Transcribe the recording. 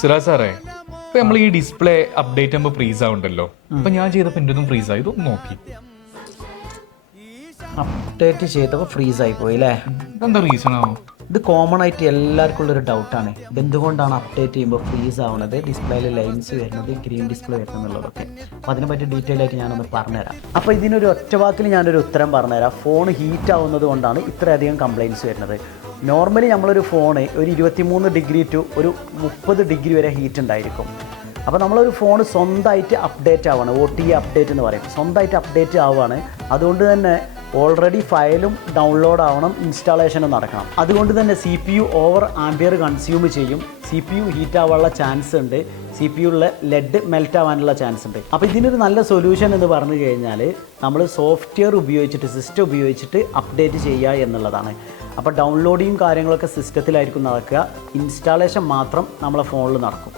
സിറാജ് സാറേ ഇപ്പൊ നമ്മൾ ഈ ഡിസ്പ്ലേ അപ്ഡേറ്റ് ആകുമ്പോൾ ഫ്രീസ് ആവുണ്ടല്ലോ അപ്പൊ ഞാൻ ചെയ്തപ്പോ എന്റെ ഒന്നും ഫ്രീസ് ആയി ഇതൊന്ന് നോക്കി. അപ്ഡേറ്റ് ചെയ്തപ്പോൾ ഫ്രീസ് ആയി പോയി അല്ലേ എന്താ റീസൺ ആവും? ഇത് കോമൺ ആയിട്ട് എല്ലാവർക്കും ഉള്ളൊരു ഡൗട്ടാണ് ഇതെന്തുകൊണ്ടാണ് അപ്ഡേറ്റ് ചെയ്യുമ്പോൾ ഫ്രീസ് ആവുന്നത് ഡിസ്പ്ലേയിൽ ലൈൻസ് വരുന്നത് ഗ്രീൻ ഡിസ്പ്ലേ വരുന്നത് എന്നുള്ളതൊക്കെ. അപ്പോൾ അതിനെപ്പറ്റി ഡീറ്റെയിൽ ആയിട്ട് ഞാനൊന്ന് പറഞ്ഞുതരാം. അപ്പോൾ ഇതിനൊരു ഒറ്റ വാക്കിൽ ഞാനൊരു ഉത്തരം പറഞ്ഞുതരാം. ഫോൺ ഹീറ്റ് ആവുന്നത് കൊണ്ടാണ് ഇത്രയധികം കംപ്ലയിന്റ്സ് വരുന്നത്. നോർമലി നമ്മളൊരു ഫോണ് ഒരു ഇരുപത്തിമൂന്ന് ഡിഗ്രി ടു ഒരു മുപ്പത് ഡിഗ്രി വരെ ഹീറ്റ് ഉണ്ടായിരിക്കും. അപ്പോൾ നമ്മളൊരു ഫോൺ സ്വന്തമായിട്ട് അപ്ഡേറ്റ് ആവുകയാണ് ഒ ടി അപ്ഡേറ്റ് എന്ന് പറയും. സ്വന്തമായിട്ട് അപ്ഡേറ്റ് ആവുകയാണ്. അതുകൊണ്ട് തന്നെ ഓൾറെഡി ഫയലും ഡൗൺലോഡ് ആവണം ഇൻസ്റ്റാളേഷനും നടക്കണം. അതുകൊണ്ട് തന്നെ C P U over ampere consume ചെയ്യും. സി പി യു ഹീറ്റ് ആവാനുള്ള ചാൻസ് ഉണ്ട്. സി പി യുള്ള ലെഡ് മെൽറ്റ് ആവാനുള്ള ചാൻസ് ഉണ്ട്. അപ്പോൾ ഇതിനൊരു നല്ല സൊല്യൂഷൻ എന്ന് പറഞ്ഞു കഴിഞ്ഞാൽ നമ്മൾ സോഫ്റ്റ്വെയർ ഉപയോഗിച്ചിട്ട് സിസ്റ്റം ഉപയോഗിച്ചിട്ട് അപ്ഡേറ്റ് ചെയ്യുക എന്നുള്ളതാണ്. അപ്പോൾ ഡൗൺലോഡിങ്ങും കാര്യങ്ങളൊക്കെ സിസ്റ്റത്തിലായിരിക്കും നടക്കുക. ഇൻസ്റ്റാളേഷൻ മാത്രം നമ്മളെ ഫോണിൽ നടക്കും.